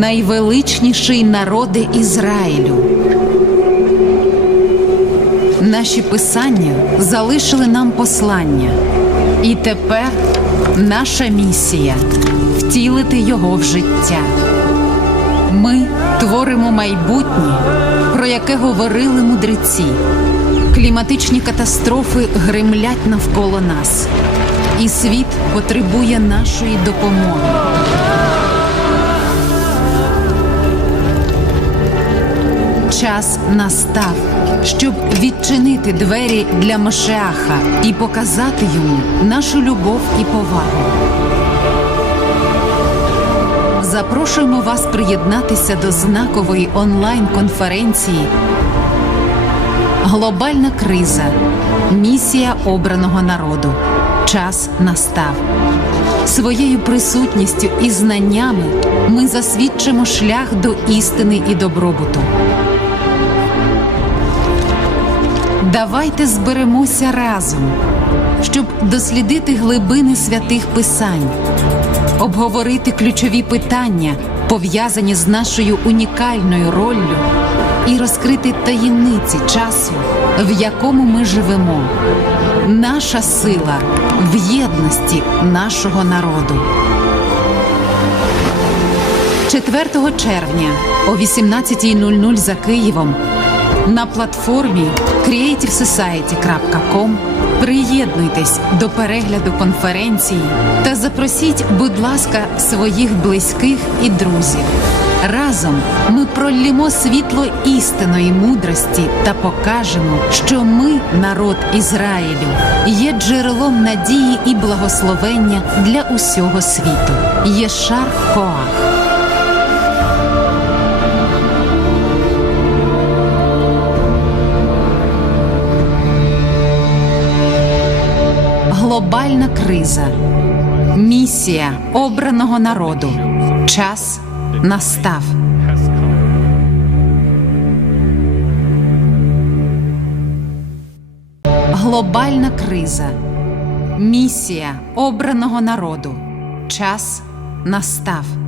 найвеличніший народи Ізраїлю. Наші писання залишили нам послання, і тепер наша місія втілити його в життя. Ми творимо майбутнє, про яке говорили мудреці. Кліматичні катастрофи гримлять навколо нас, і світ потребує нашої допомоги. Час настав, щоб відчинити двері для Машеаха і показати йому нашу любов і повагу. Запрошуємо вас приєднатися до знакової онлайн-конференції Глобальна криза. Місія обраного народу. Час настав. Своєю присутністю і знаннями ми засвідчимо шлях до істини і добробуту. Давайте зберемося разом, щоб дослідити глибини святих писань, обговорити ключові питання, пов'язані з нашою унікальною роллю, і розкрити таємниці часу, в якому ми живемо. Наша сила в єдності нашого народу. 4 червня о 18.00 за Києвом на платформі creativesociety.com приєднуйтесь до перегляду конференції та запросіть, будь ласка, своїх близьких і друзів. Разом ми проллємо світло істинної мудрості та покажемо, що ми, народ Ізраїлю, є джерелом надії і благословення для усього світу. Єшар Коах. Криза. Місія обраного народу. Час настав. Глобальна криза. Місія обраного народу. Час настав.